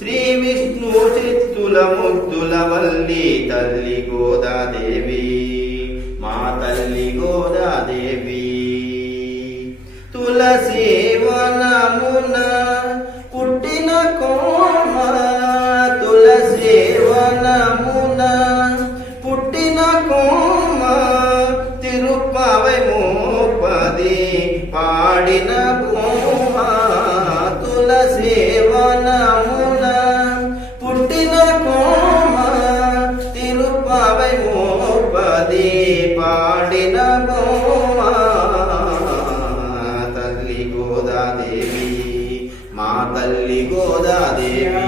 శ్రీ విష్ణు చిత్తుల ముద్దుల వల్లి తల్లి గోదాదేవి మా తల్లి గోదాదేవి తులసి వనమున పుట్టిన కోమ తులసి వనమున పుట్టిన కోమ తిరుపవై మోపది పాడిన కోమ తులసి వనమున పుట్టిన కోమ తిరుపవై మోపది పాడిన కోమ తల్లి గోదాదేవి మా తల్లి గోదాదేవి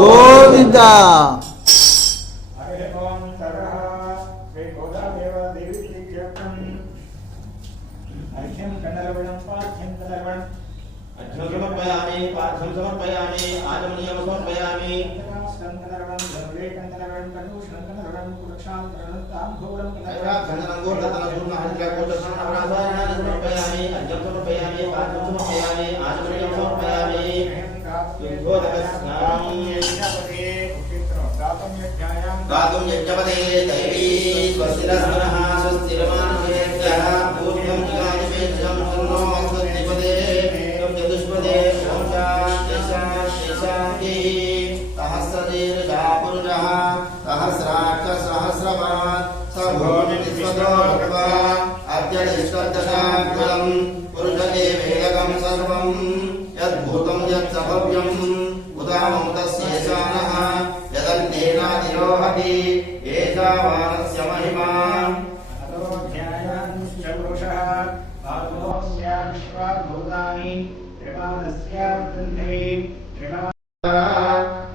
గోవిందా गातुं यज्ञपते दैवी स्वस्तिरस्मनः स्वस्तिरमानुषेभ्यः पूर्वं जिगादिपेभ्यं तन्नो स्वस्तिपदे तं चतुष्पदे ॐ शान्ति शान्ति शान्तिः सहस्रशीर्षः पुरुषः सहस्राक्ष सहस्रपात् स भूमिविश्वतो भगवान् अद्यतिष्ठदशाङ्कुलं पुरुषे वेदकं सर्वं यद्भूतं यत्सभव्यम् उदामं तस्येशानः यदन्नेनादिरोहति एषावानस्य महिमा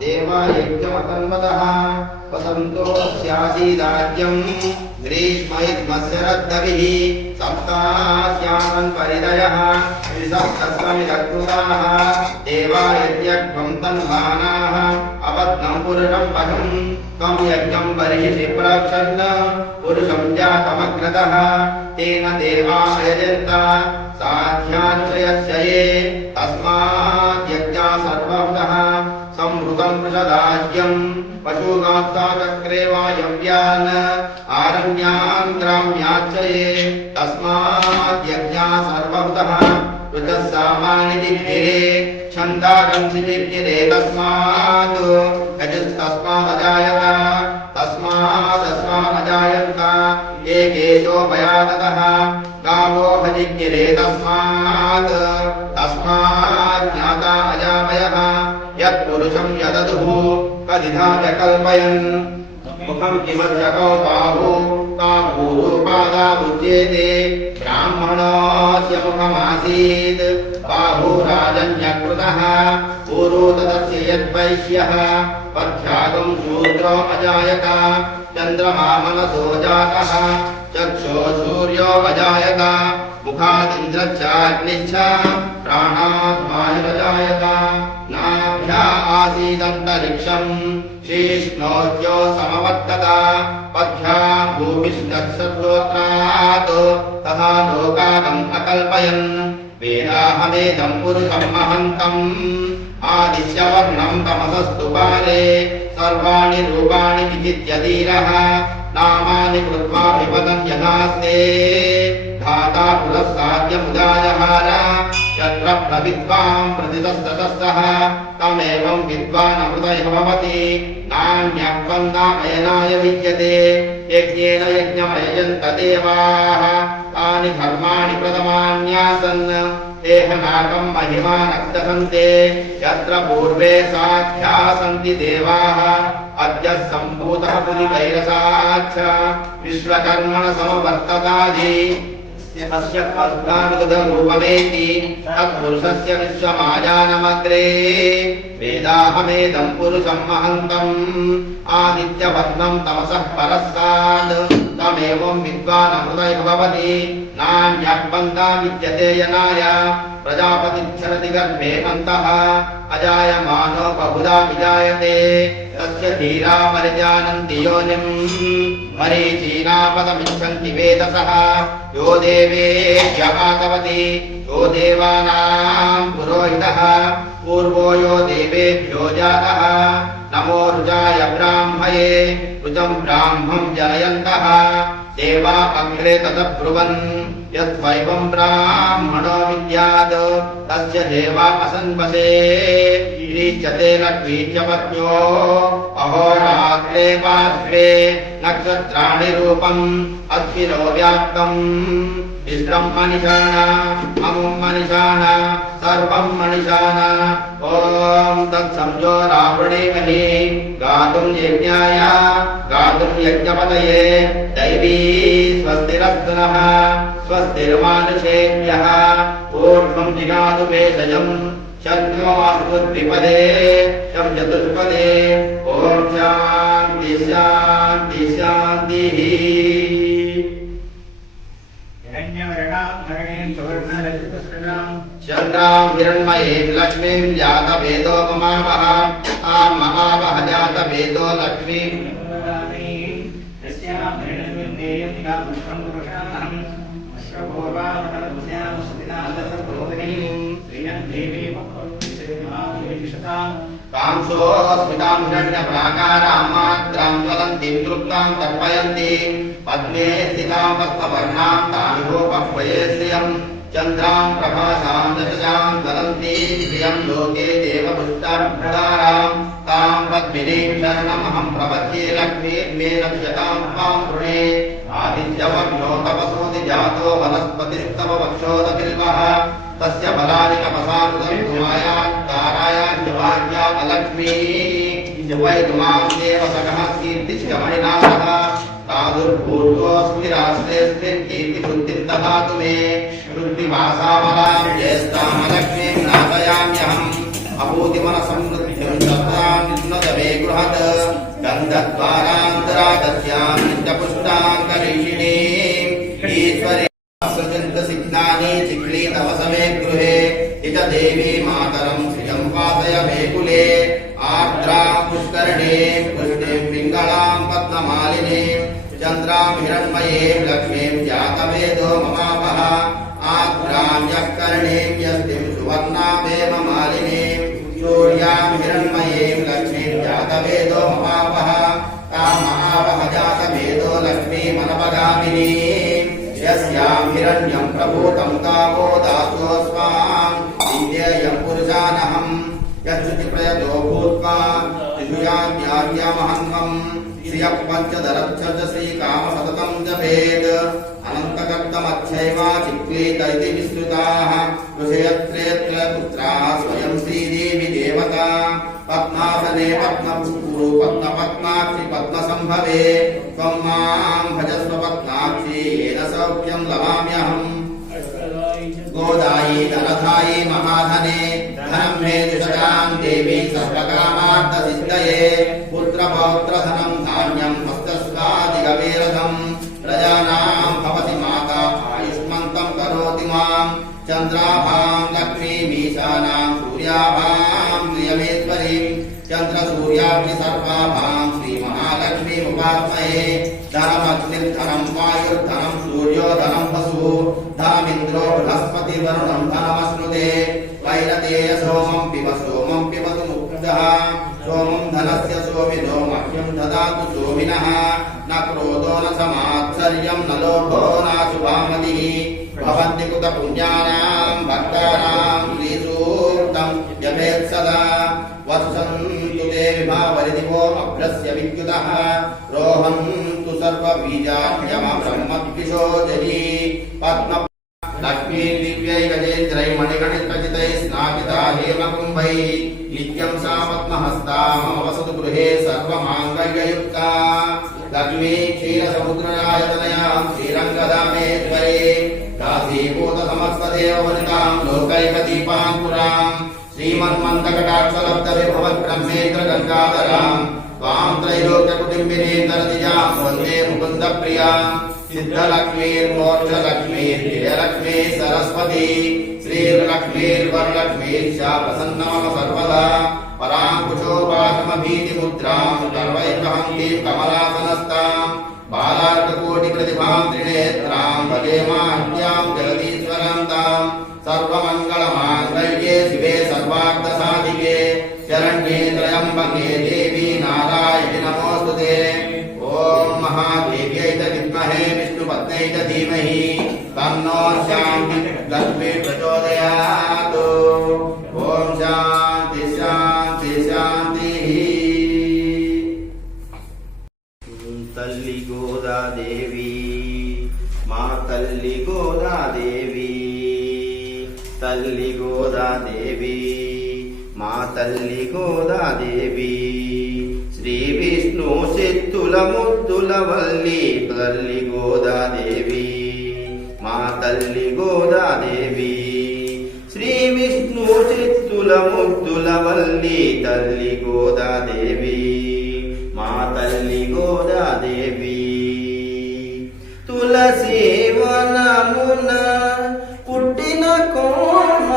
देवायज्ञमतन्वतः वसन्तो स्यासीदाज्यम् ग्रीष्मयुग्मस्य रद्धभिः सप्तास्यामन् परिदयः विसप्तस्वमिदकृताः देवायज्ञं तन्मानाः अपत्नं पुरुषं पशुं त्वं यज्ञं बर्हिषि प्रक्षन्न पुरुषं जातमग्रतः तेन देवा यजन्त साध्याश्रयस्य ये तस्मात् यज्ञा सर्वभूतः संवृतं वृषदाज्यं पशुगाप्ताचक्रे वायव्यान् आरण्यान् ग्राम्याच्च ये तस्मात् यज्ञा सर्वभूतः ऋतस्सामानिदिभिरे छन्दागंसिदिभिरे तस्मात् यजुस्तस्मादजायत तस्मादजायन्त एकेशोपयाततः गावो भजिज्ञिरे तस्मात् ज्ञाता अजावयः यत्पुरुषं यददुः कदिधा व्यकल्पयन् मुखं किमर्चकौ बाहु काभूपादाबुध्येते ब्राह्मणस्य मुखमासीत् बाहुराजन्यकृतः पूर्वो तदस्य यद्वैश्यः पथ्यागं शूद्रो अजायत चन्द्रमा मनसो जातः चक्षो सूर्यो अजायत मुखादिन्द्रश्चाग्निश्च प्राणात् वायुरजायत नाभ्या आसीदन्तरिक्षम् शीष्णोद्यो समवर्तत पद्भ्या भूमिश्चर्षोत्रात् तथा लोकाकम् अकल्पयन् वेदाहमेदम् पुरुषम् महन्तम् आदित्यवर्णम् तमसस्तु पारे सर्वाणि रूपाणि विचित्यधीरः नामानि कृत्वा विपदन् यथास्ते धाता पुरस्साद्यमुदाजहार चन्द्रप्रविद्वाम् प्रतितस्ततस्तः तमेवम् विद्वानमृतय भवति नान्यवन्दामयनाय विद्यते यज्ञेन यज्ञमयजन्त देवाः तानि धर्माणि प्रथमान्यासन् एह नाकम् महिमानग्दहन्ते यत्र पूर्वे साध्या सन्ति देवाः अद्य सम्भूतः पुलिकैरसाच्च विश्वकर्मण समवर्ततादि अस्य कल्पानुगतरूपमेति तत्पुरुषस्य विश्वमाजानमग्रे वेदाहमेदम् पुरुषम् महन्तम् आदित्यपद्मम् तमसः परस्तात् तमेवम् विद्वानमृतय भवति नान्यः पन्था विद्यते यनाय प्रजापतिच्छरति गर्भे अन्तः अजायमानो बहुधा विजायते तस्य धीरा परिजानन्ति योनिम् मरीचीनापदमिच्छन्ति वेदसः यो देवेभ्य आतवति यो देवानाम् पुरोहितः पूर्वो यो देवेभ्यो जातः नमो रुजाय ब्राह्मये रुजम् ब्राह्मम् जनयन्तः देवा अग्रे तदब्रुवन् यद्वैवम् ब्राह्मणो विद्यात् तस्य देवा असन्वसे ईरीच्यते लक्ष्मीच्यपत्न्यो अहोरात्रे पार्श्वे नक्षत्राणि रूपम् अस्मिनो व्याप्तम् इष्टम् मनिषाण अमुम् मनिषाण सर्वम् मनिषाण ॐ तत्संजो रावणेमहि गातुम् यज्ञाय गातुम् यज्ञपतये दैवी स्वस्तिरस्तुनः स्वस्तिर्मानुषेभ्यः ऊर्ध्वम् जिगातु वेदजम् शर्मोऽस्मद्विपदे शं चतुष्पदे ॐ शान्ति शान्ति शान्तिः चन्द्रां हिरण्मयीं लक्ष्मीं जातवेदो ममावः तां महावः जातवेदो लक्ष्मीं कांसोऽस्मितां हिरण्यप्राकारां मात्रां ज्वलन्तीं तृप्तां तर्पयन्ति पद्मे स्थितां पद्मवर्णां तामिहोपह्वये श्रियम् चन्द्रां प्रभासां दशजां ज्वलन्तीं श्रियं लोके देवपुष्टां प्रदारां तां पद्मिनीं शरणमहं प्रपद्ये लक्ष्मीर्मे रक्षतां त्वां वृणे आदित्यवर्णो तपसोऽधि जातो वनस्पतिस्तव वक्षोदखिल्वः तस्य बलानि तपसानुदम् तारायान्यवार्या अलक्ष्मी वैद्मां देवसखः कीर्तिश्च मणिनाथः तादुर्भूतोऽस्मि राष्ट्रेऽस्मिन् कीर्तिवृत्तिं ददातु मे वृत्तिवासामलां ज्येष्ठामलक्ष्मीं नाशयाम्यहम् अभूतिमनसमृद्धिं दत्तां निष्णुत मे गृहत् गन्धद्वारान्तरादस्यां नित्यपुष्टां करीषिणीम् ईश्वरी सिग्नानि चिक्लीतवसमे गृहे इज देवी मातरं श्रियं पातय मे कुले आर्द्रां पुष्करणीं पुष्टिं पिङ्गलां पद्ममालिनीं चन्द्रां हिरण्मयीं लक्ष्मीं जातवेदो ममावः आर्द्रां यः कर्णीं यस्तिं सुवर्णामेव मालिनीं सूर्यां हिरण्मयीं लक्ष्मीं जातवेदो ममावः तां महावः जातवेदो लक्ष्मीमनपगामिनीं यस्यां हिरण्यं प्रभूतं कामो दातो स्वां विद्येयं पुरुषानहम् यच्छुचिप्रयतो भूत्वा त्रिभुजाज्ञाज्ञामहन्वम् श्रियः पञ्चदरक्षज श्रीकामसततं जपेत् अनन्तकर्तमच्छैवा चिक्लीत इति विश्रुताः ऋषयत्रेऽत्र पुत्राः स्वयं श्रीदेवी देवता पद्मासने पद्मभूरु पद्मपद्माक्षि पद्मसम्भवे त्वं मां भजस्व पद्माक्षि येन सौख्यं लभाम्यहम् गोदायि धनधायि महाधने धनं मे दुषतां देवी सर्वकामार्थसिद्धये पुत्रपौत्रधनं धान्यं हस्तस्वादिगवेरथम् प्रजानां भवति माता आयुष्मन्तं करोति मां चन्द्राभां लक्ष्मीमीशानां सूर्याभां प्रियमेश्वरी चन्द्रसूर्याग्नि सर्वाभां श्रीमहालक्ष्मीमुपास्महे धनमग्निर्धनं वायुर्धनं सूर्यो धनं वसुः धनमिन्द्रो बृहस्पतिर्वरुणं धनमश्नुते वैनतेय सोमं पिबतु मुग्धः सोमं धनस्य सोमिनो मह्यं ददातु सोमिनः न क्रोधो न समात्सर्यं न लोभो नाशुभामतिः भवन्ति कृतपुण्यानां भक्तानां श्रीसूक्तं जपेत् सदा वसन्तु ते विभावरिदिवो अभ्रस्य विद्युतः रोहन्तु सर्वबीजान्यमब्रह्मद्विषोजरी पद्म लक्ष्मी दिव्यै गजेन्द्रै मणिगणितचितैः स्नापिता हेमकुम्भैः नित्यं सा पद्महस्ता मम वसतु गृहे सर्वमाङ्गल्ययुक्ता लक्ष्मी क्षीरसमुद्रराजतनयां श्रीरङ्गधामेश्वरे दासीभूतसमस्तदेववनितां लोकैकदीपाङ्कुरां श्रीमन्मन्दकटाक्षलब्धविभवद्ब्रह्मेन्द्र गङ्गाधरां त्वां त्रैलोक्यकुटुम्बिनीं तरतिजां वन्दे मुकुन्दप्रियां सिद्धलक्ष्मीर्मोक्षलक्ष्मीर्विजयलक्ष्मी सरस्वती श्रीर्लक्ष्मीर्वरलक्ष्मीर्च प्रसन्न मम सर्वदा पराङ्कुशोपाशमभीतिमुद्रां सर्वैर्वहन्तीं कमलासनस्तां बालार्ककोटिप्रतिभां त्रिनेत्रां भजे माह्यां जगदीश्वरां तां सर्वमङ्गलमाङ्गल्ये शिवे सर्वार्थसाधिके शरण्ये त्र्यम्बके देवी नारायणि नमोऽस्तुते ॐ महादेव्यै च विद्महे विष्णुपत्न्यै च धीमहि तन्नो शान्ति लक्ष्मी प्रचोदयात् ॐ शान्ति शान्ति शान्तिः तल्ली गोदादेवी मा तल्ली गोदादेवी तल्ली गोदादेवी मा तल्ली गोदादेवी श्री विष्णु चित्तुल मुद्दुल वल्ली तल्ली गोदादेवी मा तल्ली गोदादेवी श्री विष्णु चित्तुल मुद्दुल वल्ली तल्ली गोदादेवी मा तल्ली गोदादेवी तुलसी वनमुन पुट्टिन कोम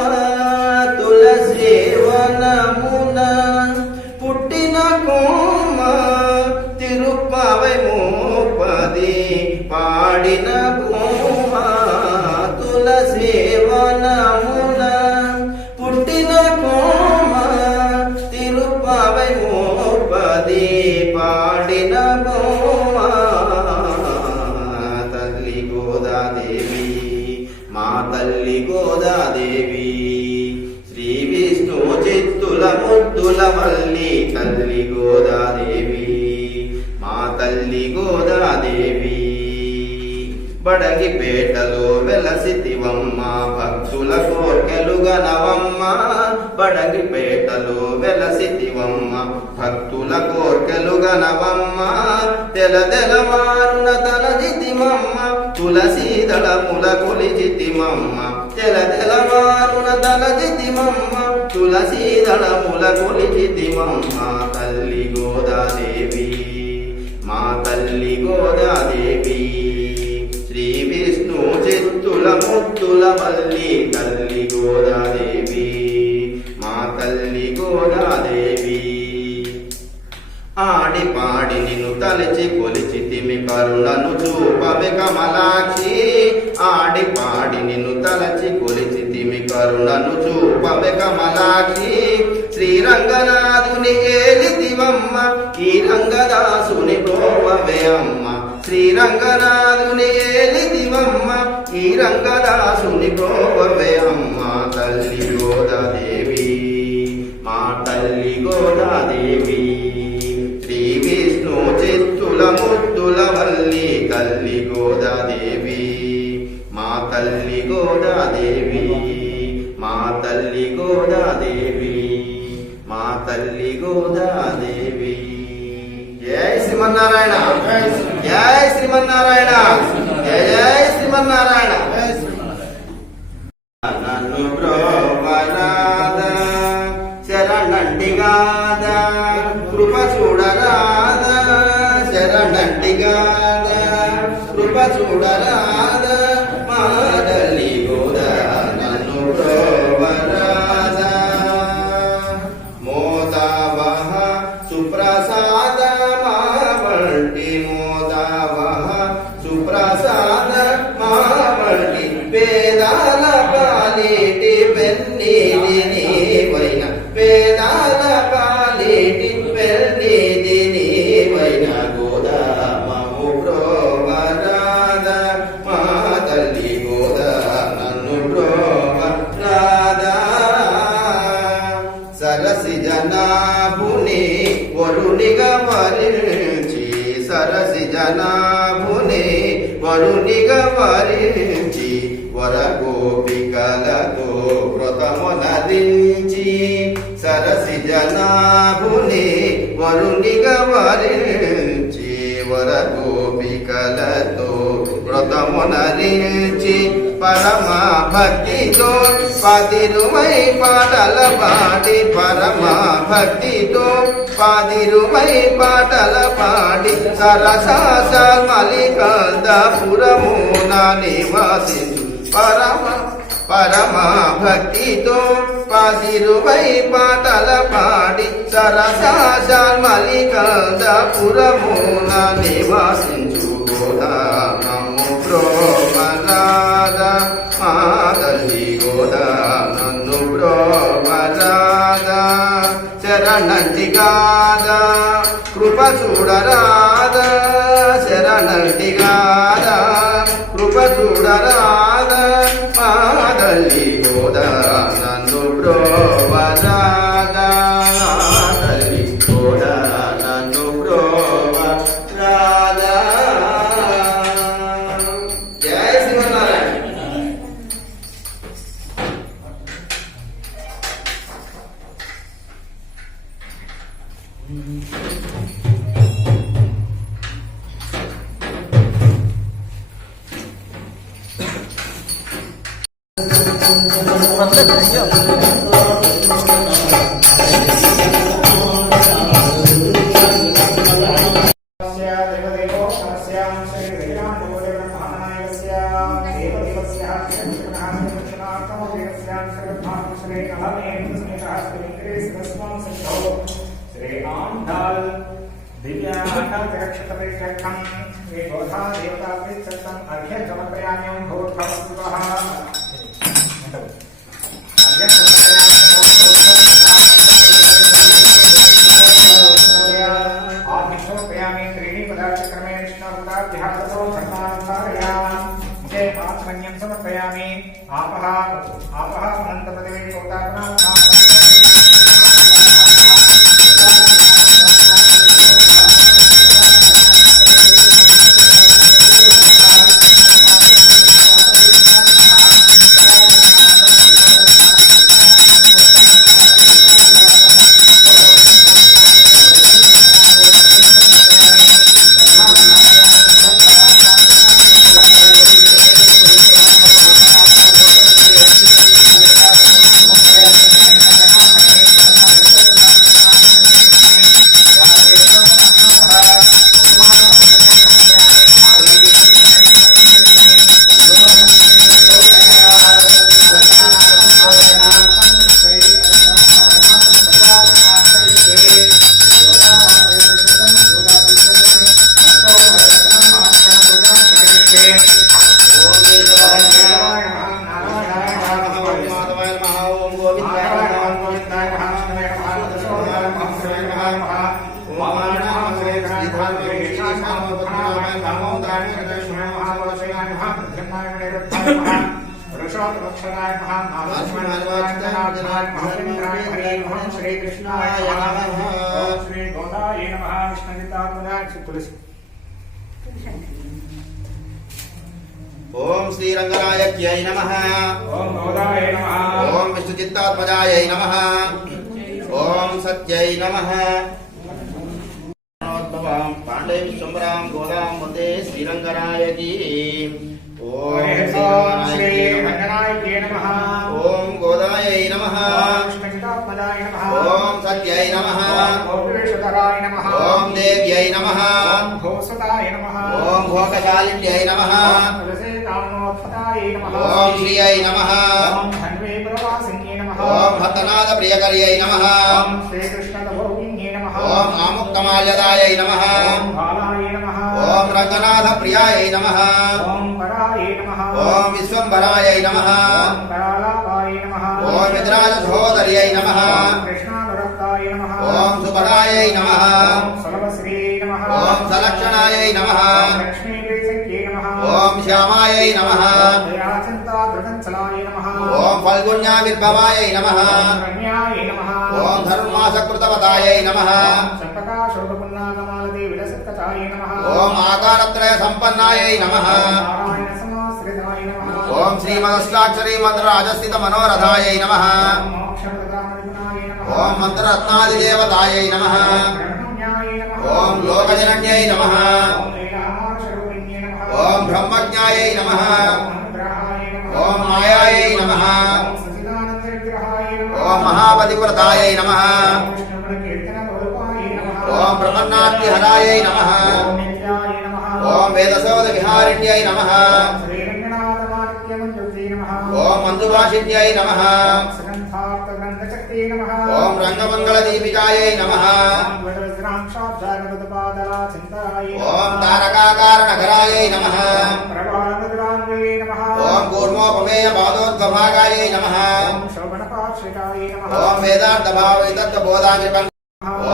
तुलसी वनमुन पुट्टिन कोम तिरुप्पावै मोपदी पाडिन कोम तुलसी वनमुन पुट्टिन कोम तिरुप्पावै मोपदी पाडिन कोम तल्ली गोदादेवी मा तल्ली गोदादेवी श्री विष्णु चित्तुल मुद्दुल वल्ली तल्ली गोदादेवी మా తల్లి గోదాదేవి బడగిపేటలో వెలసితివమ్మ భక్తుల కోర్కెలు గనవమ్మ బడగిపేటలో వెలసితివమ్మ భక్తుల కోర్కెలు గనవమ్మ తెలదెలవారున తలజితిమమ్మ తులసి దళముల కొలిజితిమమ్మ తెలదెలవారున తలజితిమమ్మ తులసి దళముల కొలిజితిమమ్మ తల్లి గోదాదేవి మా తల్లి గోదాదేవి శ్రీ విష్ణు చిత్తుల ముద్దుల వల్లి తల్లి గోదాదేవి మా తల్లి గోదాదేవి ఆడి పాడి నిన్ను తలచి కొలిచితిమి కరుణను చూపవే కమలాక్షి ఆడి పాడి నిన్ను తలచి కొలిచితిమి కరుణను చూపవే కమలాక్షి శ్రీరంగనాథుని ఏలితివమ్మ ఈ రంగదాసుని ప్రోవవే అమ్మ శ్రీరంగనాథుని ఏలితివమ్మ ఈ రంగదాసుని ప్రోవవే అమ్మ తల్లి గోదాదేవి మా తల్లి గోదాదేవి శ్రీ విష్ణు చిత్తుల ముద్దుల వల్లి తల్లి గోదాదేవి మా తల్లి గోదాదేవి మా తల్లి గోదాదేవి మా తల్లి గోదాదేవి జై శ్రీమన్నారాయణ జై శ్రీమన్నారాయణ జయ జయ శ్రీమన్నారాయణ నన్ను బ్రోవరాద శరణంటిగాద కృప చూడరాద శరణంటిగాద కృప చూడరాద మా తల్లి గోదా నన్ను బ్రోవరాద మోతాబా జనాభుని వరునిగా వరించి సరసి జనాభుని వరునిగా వరించి వరగోపికలతో వ్రతమునరించి సరసి జనాభుని వరునిగా వరించి వరగోపికలతో వ్రతమునరించి పరమ భక్తితో పదిరువై పాటల పాడి పరమ భక్తితో పదిరువై పాటల పాడి సరసాస మలికందపురమున నివాసించు పరమ భక్తితో పదిరువై పాటల పాడి సరసాస మలికందపురమున నివాసించు గోదానము బ్రోమరాధ మాదలి గోదానన్ను బ్రోమరాధ శరణంటి గాద కృప చూడరాద శరణంటి గాద కృప చూడరాద మాదలి గోదానన్ను బ్రోమరాధ మాదలి గోదానన్ను బ్రోమరాధ. జయ శ్రీమన్నారాయణ. ఓం శ్రీ రంగనాయక్యై నమః. ఓం గోదాయ నమః. ఓం విష్ణుచిత్తాత్మజాయై నమః. ఓం సత్యై నమః. పాండే విశ్వంబరాం గోదాం వందే శ్రీరంగనాయకీ. ఓం శ్రీ రంగనాయక్యై నమః. ఓం గోదాయై నమః. ఓం సత్యై నమః. ఓం దేవ్యై నమః. ఓం భోగశాలిన్యై నమః. ఓం శ్రీయై నమః. ఓం భక్తనాథ ప్రియకర్యై నమః. ఓం ఆముక్తమాల్యదాయై నమః. ఓం రంగనాథ ప్రియాయై నమః. ఓం విశ్వంభరాయై నమః. ఓం విద్రాజ సహోదర్యై నమః. ఓం సుభగాయై నమః. ఓం సలక్షణాయై నమః. ఓం శ్యామాయై నమః. ఓం ఫల్గుణ్యావిర్భవాయై నమః. ఓం ధనుర్మాసకృతవతాయై నమః చంపకాశోభపున్నాగమాలదే విలసత్కచాయై నమః ఓం ఆకారత్రయ సంపన్నాయై నమః నారాయణ సమాశ్రితాయ నమః ఓం శ్రీమదష్టాక్షరీ మంత్రరాజస్థిత మనోరథాయై నమః మోక్షప్రదానగుణాయ నమః ఓం మంత్రరత్నాదిదేవతాయై నమః బ్రహ్మజ్ఞాయ నమః ఓం లోకజనన్యై నమః ఓం లీలామానస్వరూపిణ్యై నమః ఓం బ్రహ్మజ్ఞాయై నమః అనుగ్రహాయ నమః ఓం మాయాయై నమః ఓం సచిదానంద విగ్రహాయ నమః ఓం మహాపతివ్రతాయై నమః ఓం కీర్తనవరూపాయ నమః ఓం ప్రపన్నార్తిహరాయై నమః ఓం నిత్యాయ నమః ఓం వేదసోద విహారిణ్యై నమః శ్రీరంగనాథమాణిక్యమంజుతే నమః ఓం మంజుభాషిణ్యై నమః సుగంధార్థగ్రంథశక్తే నమః ఓం రంగమంగళదీపికాయై నమః వజ్రవిజ్రాంశాబ్దానగతపాదరాచింతాయ ఓం తారకాకారణకరాయై నమః ప్రభావముద్రాన్వయే నమః ఓం కూర్మోపమేయ పాదోద్భాగాయై నమః ఓం శోభనపాక్షికాయ నమః ఓం వేదార్థభావైతత్వబోధాగ్రిపం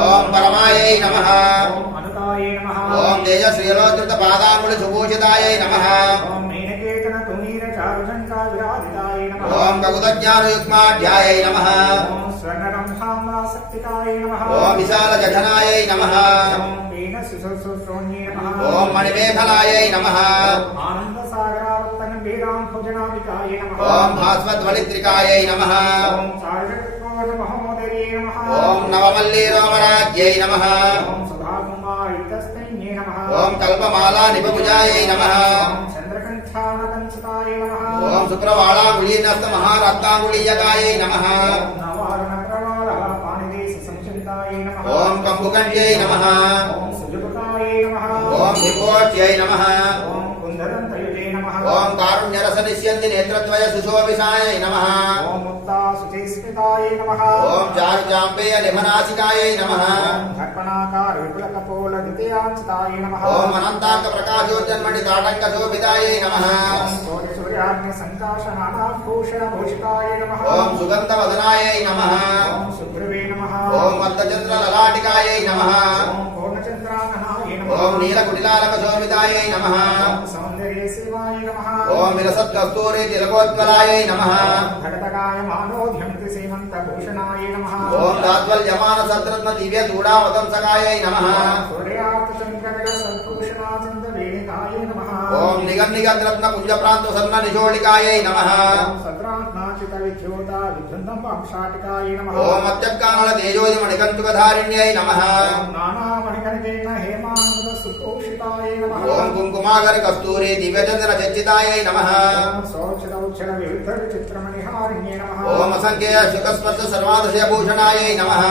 ఓం పరమాయై నమః ఓం అనుతాయ నమః ఓం తేజశ్రీలోకృత పాదాంగుళి సుభూషితాయై నమః ఓం మేనకేతన తుమీర చారుజంకా విరాజితాయ నమః ఓం కగుతజ్ఞానయుగ్మాధ్యాయై నమః ఓం స్వర్ణరంభాంబాసక్తికాయ నమః ఓం విశాలజఘనాయై నమః ఓం వీణసుశ్రోణ్యే నమః ఓం మణిమేఖలాయై నమః ఆనందసాగరావర్తన వీరాంభుజనామికాయ నమః ఓం భాస్వద్వళిత్రికాయై నమః ఓం సారగకోణ మహోదర్యే నమః ఓం నవమల్లీరోమరాజ్యై నమః ఓం సుధాకుమారితస్తైన్యే నమః ఓం కల్పమాలా నిపభుజాయై నమః ఓం చంద్రకంఠానకంచితాయ నమః ఓం సుప్రవాళాంగుళీనస్త మహారత్నాంగుళీయకాయై నమః ఓం నవారుణ ప్రవాళ పాణిదేశ సంచింతాయ నమః ఓం కంబుకంఠ్యై నమః ఓం సుజుపకాయ నమః ఓం హిపోచ్యై నమః ఓం కుందరంతయుజే నమః ఓం కారుణ్యరస నిశ్యంతి నేత్రద్వయ సుశోభిషాయై నమః ఓం ముక్తా సుచేస్మితాయ నమః ఓం చారుచాంబేయ నిమనాసికాయై నమః ఓం దర్పణాకార విపులకపోల ద్వితీయాంచితాయ నమః ఓం అనంతాంక ప్రకాశోజ్జన్మణి తాటంక శోభితాయై నమః ఓం కోటి సూర్యాగ్ని సంకాశనానాభూషణ భూషితాయ నమః ఓం సుగంధవదనాయై నమః ఓం సుగ్రీవే నమః ఓం మద్దచంద్ర లలాటికాయై నమః ఓం పూర్ణచంద్రాననాయ నమః ఓం నీలకుటిలాలక శోభితాయై నమః ఓం సౌందర్య శివాయ నమః ఓం విలసత్కస్తూరి తిలకోజ్వలాయై నమః భగతగాయ మానోధ్యంతి శ్రీమంత భూషణాయ నమః ఓం రాజ్వల్యమాన సద్రత్న దివ్య చూడావతంసకాయై నమః సూర్యార్త చంద్రగడ సద్భూషణాచంద వేణికాయ నమః ఓం నిగన్నిగద్రత్న కుంజప్రాంత సన్న నిషోళికాయై నమః ఓం సద్రాత్నాచిత విద్యోత విధృందం వంశాటికాయ నమః ఓం అత్యక్కానల తేజోది మణికంతుకధారిణ్యై నమః ఓం నానామణికణికేన హేమాంగ సుపోషితాయ నమః ఓం కుంకుమాగరి కస్తూరి దివ్యచంద్ర చర్చితాయై నమః ఓం సౌక్షరౌక్షర వివిధ విచిత్రమణిహారిణ్యే నమః ఓం అసంఖ్యేయ శుకస్పర్శ సర్వాదశయభూషణాయై నమః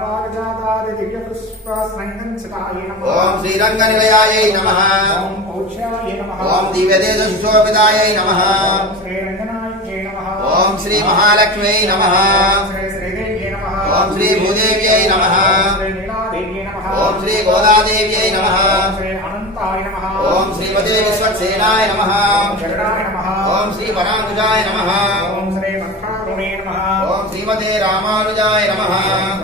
లలితాపారిజాతాది దివ్య పుష్ప స్నంగంచితాయ నమః ఓం శ్రీరంగనిలయాయై నమః ఓం పౌష్యాయ నమః ఓం దివ్యతేజ సుశోభితాయై నమః ఓం శ్రీరంగనాయకే నమః ఓం శ్రీ మహాలక్ష్మ్యై నమః ఓం శ్రీ శ్రీదేవ్యే నమః ఓం శ్రీ భూదేవ్యై నమః ఓం శ్రీ నీలాదేవ్యే నమః ఓం శ్రీ గోదాదేవ్యై నమః ఓం శ్రీ అనంతాయ నమః ఓం శ్రీమతే విశ్వక్సేనాయ నమః ఓం శరణాయ నమః ఓం శ్రీ పరాంకుజాయ నమః ఓం శ్రీ మధ్వారుణే నమః ఓం శ్రీమతే రామానుజాయ నమః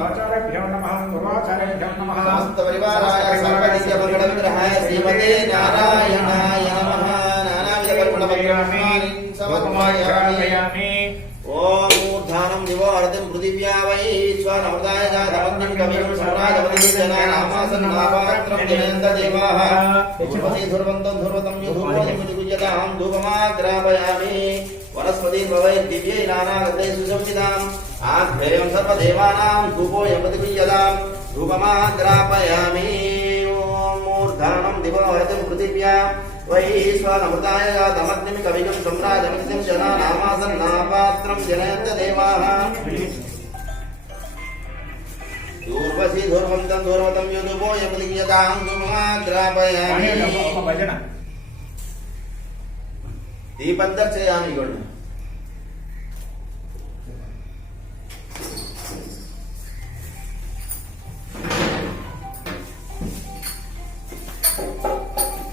ఆచార్యభ్యో నమః పూర్వాచార్యభ్యో నమః సమస్త పరివారాయ సర్వదివ్య మంగళ విగ్రహాయ శ్రీమతే నారాయణాయ నమః నానావిధ పరిమళ మంగళాన్ని సమర్పయామి ఓం ఊర్ధానం దివో అర్ధం పృథివ్యా వై స్వనమృతాయ జాతమగ్నం కవిం సమ్రాజపతి జనానామాసన్నాపాత్రం జనయంత దేవాః ధూపమసి ధుర్వంతం ధుర్వతం యుధూపముజుగుజ్యతాం ధూపమాగ్రాపయామి వనస్పతి భవైర్దివ్యై నానాగతై సుసంహితాం ఆగ్నేయం సర్వదేవానాం ధూపోయం ప్రతిగృహ్యతాం ధూపమాగ్రాపయామి ఓం ఊర్ధానం దివో అర్ధం పృథివ్యా వై స్వనమృతాయ జాతమగ్నిం కవిం సమ్రాజపతి జనానామాసన్నాపాత్రం జనయంత దేవాః ఊర్వశీ ధూర్వంతం ధూర్వతం యుధుపోయం ప్రతిగృహ్యతాం ధూపమాగ్రాపయామి భజన దీపందర్శయామి గొడ్డు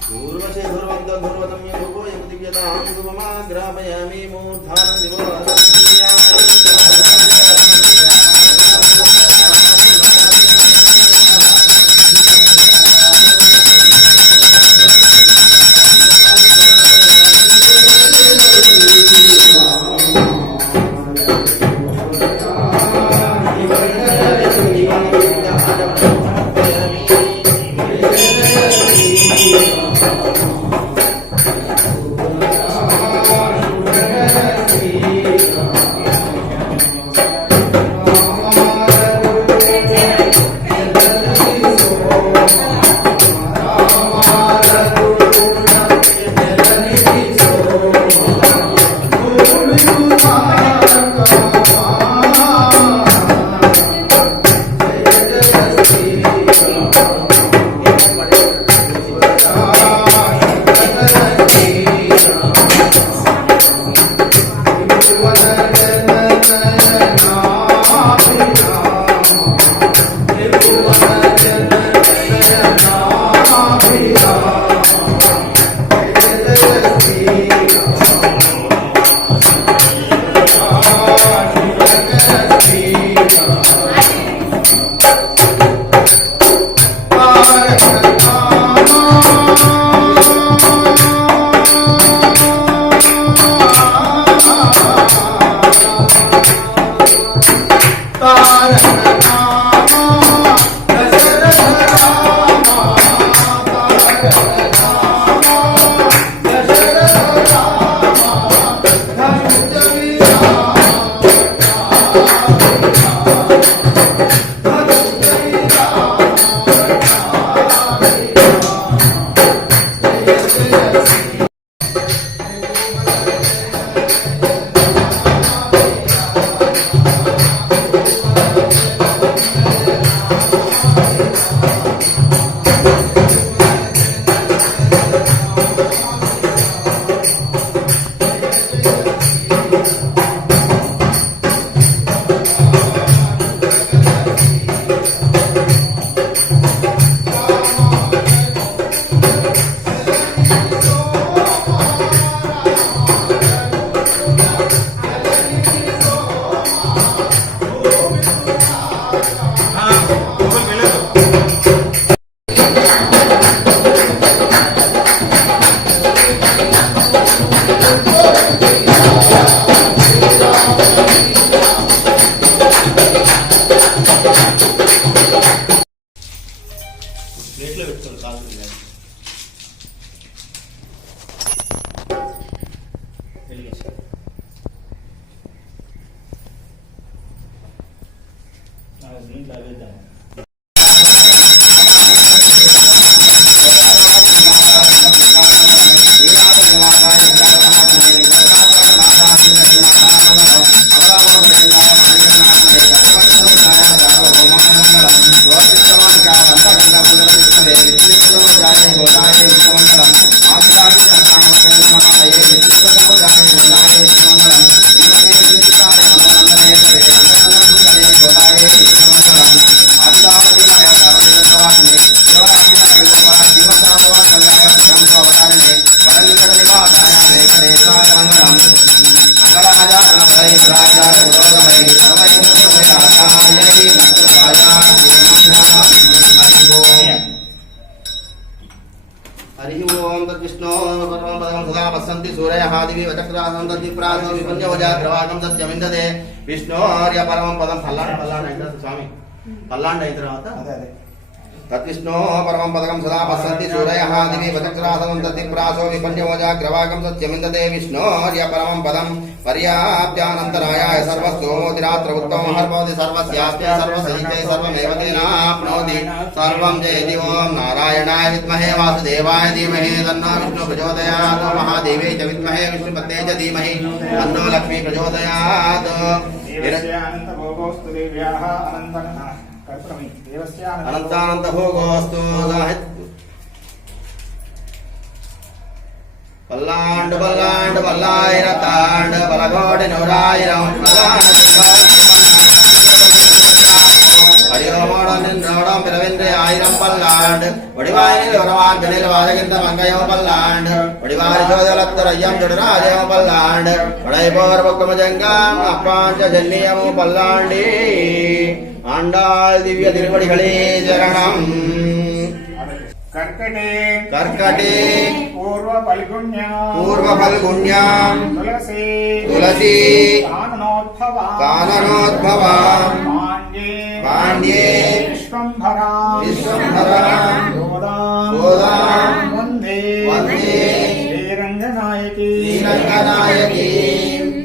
పూర్వశే ధుర్వంతం ధుర్వతం యుధుపోయం ప్రతిగృహ్యతాం ధూపమాగ్రాపయామి మూర్ధానం దివో ఓం ప్లేట్లో పెట్టుకోవాలి కాదు దీంట్లో వేద్దాం. हरि ओम तद्विष्णो परमं पदं सदा पश्यन्ति सूरयः दिवि वचक्रासं तद्विप्रासो विपुण्यवजाग्रवाकं सत्यमिन्दते विष्णोर्य परमं पदं पल्लाण्ड అయిన స్వామి పల్లాండ్ అయిన తర్వాత तद्विष्णो परमं पदकं सदा पश्यन्ति सूरयः दिवि वचक्रासं तद्विप्रासो विपुण्यवजाग्रवाकं सत्यमिन्दते विष्णोर्य परमं पदं पर्याप्यानन्तरायाय सर्वस्तोमोतिरात्र उत्तमं हर्भवति सर्वस्यास्ते सर्वसहिते सर्वमेव तेनाप्नोति सर्वं जयति ओं नारायणाय विद्महे वासुदेवाय धीमहि तन्नो विष्णु प्रचोदयात् महादेवे च विद्महे विष्णुपत्ने च धीमहि तन्नो लक्ष्मी प्रचोदयात् अनंतानंत भोगोस्तु पल्लांड पल्लांड पल्लायिरतांड बलगोडि नूरायिरं हरिओमोडनिन्नोडं पिरविन्द्रे आयिरं पल्लांड वडिवायिनि लोरवाग्निर् वाजगिन्द मंगयो पल्लांड वडिवारि चोदलत्तरय्यं जुडराजयो पल्लांड वडैपोर्वक्कमजंगं अप्पांच जल्लियमु पल्लांडी आंडाल दिव्य तिरुवडिगळे शरणम् कर्कटे कर्कटे पूर्व फल्गुण्यां तुलसी तुलसी काननोद्भवा पाण्ड्ये विश्वंभरा गोदां वन्दे श्रीरंगनायकी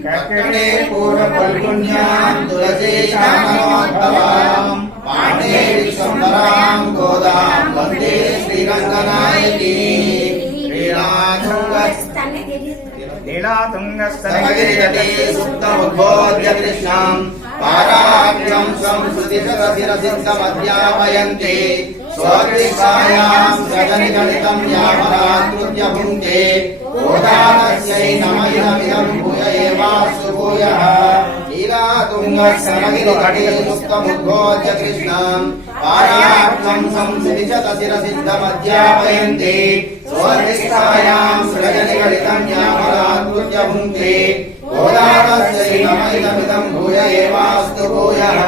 कर्कटे पूर्व फल्गुण्यां तुलसी काननोद्भवां पाण्ड्ये विश्वंभरां गोदां वन्दे श्रीरंगनायकी लीलातुङ्गस्तनगिरितटे सुप्तमुद्बोध्य कृष्णां पाराभ्यं संस्कृतिशतशिरसिद्धमध्यापयन्ते स्वदृशायां सजनिगणितं यावदाकृत्य भुङ्क्ते गोदानस्यै नमः भूय एवास्तु भूयः लीलातुङ्गस्तनगिरितटे सुप्तमुद्बोध्य कृष्णां पाराभ्यं संस्कृतिशतशिरसिद्धमध्यापयन्ते स्वदृशायां सजनिगणितं यावदाकृत्य भुङ्क्ते गोदानस्यै नमः भूय एवास्तु भूयः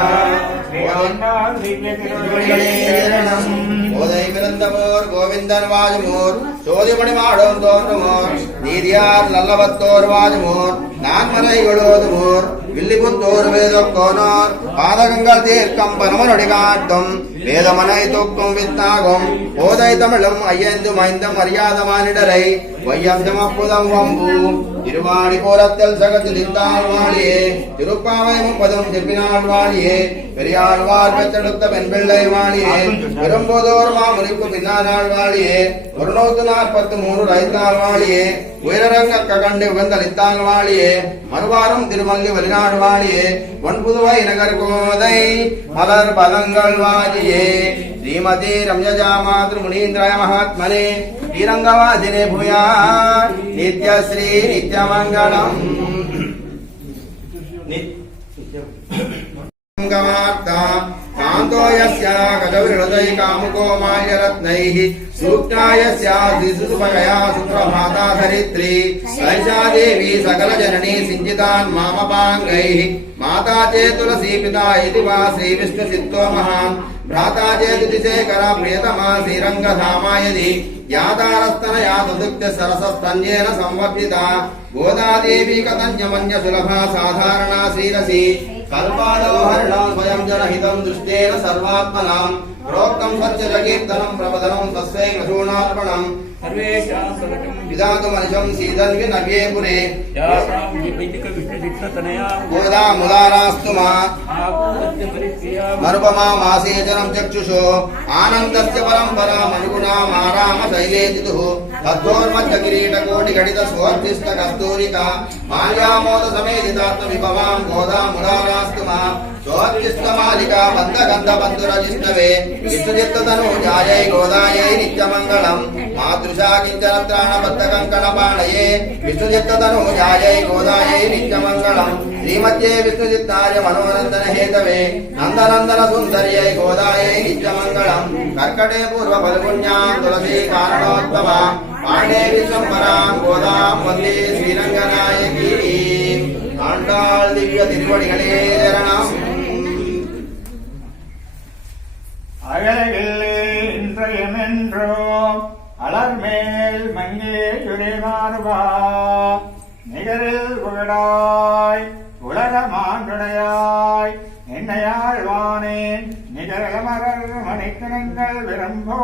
ओदै मिरंदमोर गोविंदन वाजमोर चोदिमणि माडों तोन्नमोर नीदियार लल्लवत्तोर वाजमोर नान्मरैगळोदमोर विल्लिपुत्तोर वेदोक्कोनोर पादगंगा तीर्कंपनमनुडिगाट्टुम वेदमनैतुक्कुम वित्नागुम ओदै तमिळुम अय्यंदु मैन्दम मर्यादमानिडरै वय्यंदमप्पुदं वंबु திருவாடி கோலத்தில் சகத்து நின்றாழ்வாளியே திருப்பாவை முப்பதும் திருப்பினாழ்வாளியே பெரியாழ்வார் பெற்றெடுத்த பெண் பிள்ளை வாழியே பெரும்போதோர் மாமுனிப்பு பின்னாழ்வாளியே 143 ரைத்தாழ்வாளியே உயரரங்க கண்டு உகந்தளித்தாழ்வாளியே மறுவாரும் திருமல்லி வலினாழ்வாளியே ஒன்புதுவை நகர் கோதை மலர் பதங்கள் வாழியே श्रीमती रम्यजा मातृ मुनीन्द्राय महात्मने श्रीरंगवासिने भूया नित्यश्री नित्यमंगलम् कांतो यस्य गजवृहृदय कामुको माल्यरत्नैः सूक्ता यस्य द्विसुसुभया सुप्रभाता धरित्री सैषा देवी सकलजननी सिञ्चितान् मामपाङ्गैः माता चे तुलसी पिता इति वा श्रीविष्णुचित्तो महान् भ्राता चेतुतिशेखर प्रियतमा श्रीरङ्गधामा यदि यातारस्तनया सुदुग्ध सरसस्तन्येन संवर्धिता गोदादेवी कतन्यमन्य सुलभा साधारणा श्रीरसी कल्पादोहरणा स्वयं जनहितं दृष्टेन सर्वात्मनां प्रोक्तं सत्यजकीर्तनं प्रवदनं तस्यै प्रसूनार्पणम् सर्वेषां विधातुमनिशं सीदन्वि नव्ये पुरे यासां वैदिकविष्णुचित्ततनया गोदा मुलारास्तु मा आकुलस्य मरुपमा मासेचनं चक्षुषो आनन्दस्य परम्परामनुगुणामाराम शैलेजितुः तद्धोर्मध्य किरीटकोटिघटित स्वोर्धिष्ट कस्तूरिका माल्यामोद समेधितात्मविभवां गोदा मुलारास्तु मा स्वोर्धिष्टमालिका बन्धगन्धबन्धुरजिष्णवे विष्णुचित्ततनूजायै गोदायै नित्यमङ्गलम् मातृषा किञ्चन त्राणबद्धकङ्कणपाणये विष्णुचित्ततनूजायै गोदायै नित्यमङ्गलम् श्रीमत्ये विष्णुचित्ताय मनोनन्दन हेतवे नन्दनन्दन सुन्दर्यै गोदायै नित्यमङ्गलम् कर्कटे पूर्व फल्गुण्यां तुलसी कारणोद्भवा पाण्डे विश्वम्भरां गोदां वन्दे श्रीरङ्गनायकीम् आण्डाळ் दिव्य திருவடிகளே சரணம் அழகில்லே இன்றையமென்றோ அலர்மேல் மங்கேயுரே மாறுவா நிகரில் புகழாய் உலகமாண்டுடையாய் என்னையாழ்வானேன் நிகரமரர் மணிக்கணங்கள் விரும்போ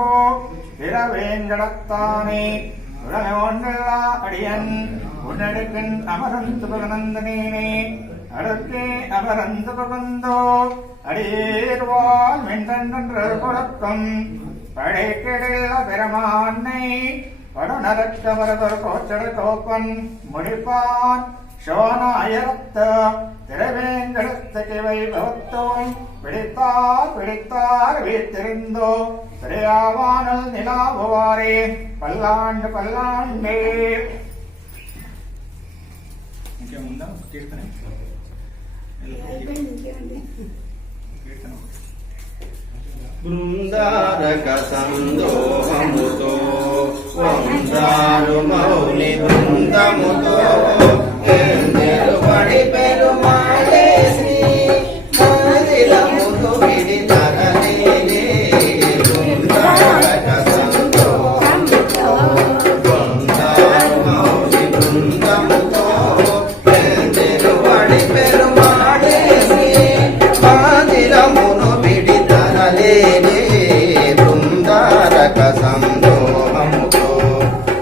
பிறவேங்கடத்தானே உலக ஒன்றல்லா அடியன் உன்னடுக்கன் அமரந்து பகநந்தனேனே அடுக்கே அமரந்து பகந்தோ அடியேர்வால் மென்றென்று கொடுக்கும் படைக்கிடல பெருமானை படுநரக்கமரதொரு கோச்சட கோப்பன் முடிப்பான் சோனாயிரத்த திரவேங்கடத்துக்கு வைபவத்துவம் பிடித்தார் வீத்திருந்தோ திரையாவானல் நிலாவுவாரே பல்லாண்டு பல்லாண்டே బృందారక సందోహముతో వందారు మౌని బృందముతో పడి పెరుమాళే శ్రీ మందిరముతో విడి తరలేనే బృందారక సందోహముతో వందారు మౌని బృందముతో పడి పెరుమాళే శ్రీ మందిరమును విడి తరలేనే బృందారక సందోహముతో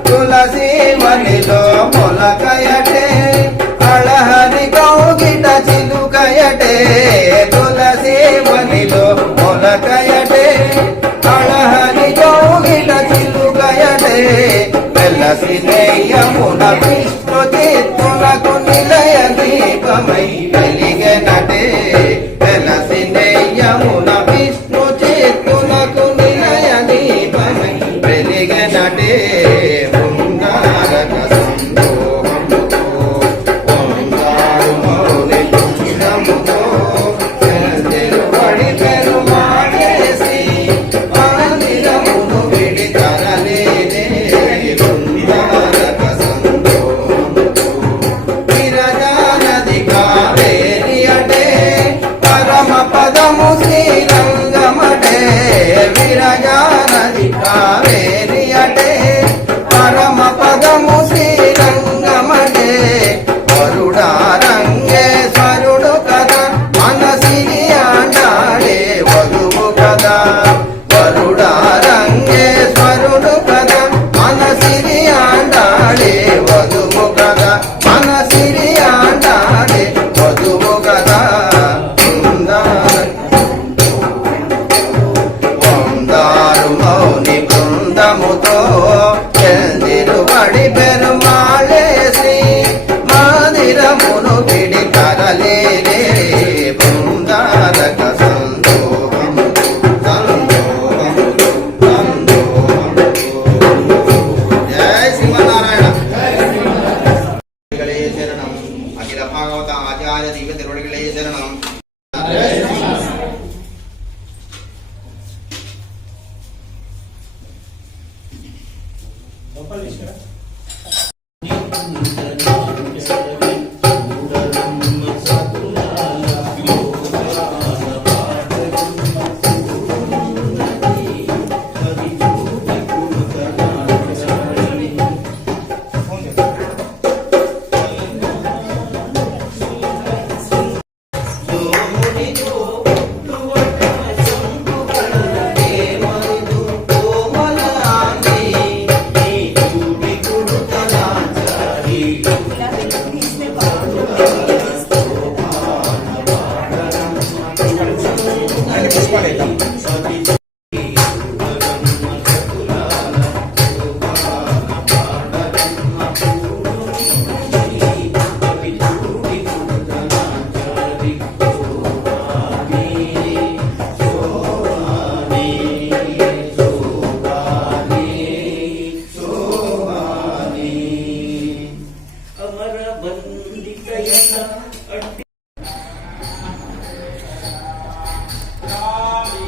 తులసి వనిలో మొలకయటే అళహరి కౌగిట చిలుకయటే తులసి వనిలో మొలకయటే అళహరి కౌగిట చిలుకయటే వెలసి నేయమున విష్ణు చిత్తునకు నిలయ దీపమై వెలిగెనటే వెలసి నేయమున విష్ణు చిత్తునకు నిలయ దీపమై వెలిగెనటే బృందారక సందోహముతో వందారు మౌని బృందముతో పడి పెరుమాళేసి మందిరమును విడి తరలేనే బృందారక సందోహముతో విరజానది కావేరి అటే పరమ పదము శ్రీరంగమటే విరజానది కావేరి అటే పరమ పదము శ్రీరంగమటే వరుడారంగేశ్వరుడు కదా మనసిని ఆడాడే వధువు కదా వరుడారంగేశ్వరుడు కదా మనసిని ఆడాడే వధువు కదా అమర బందికయత అట్టి స్వామి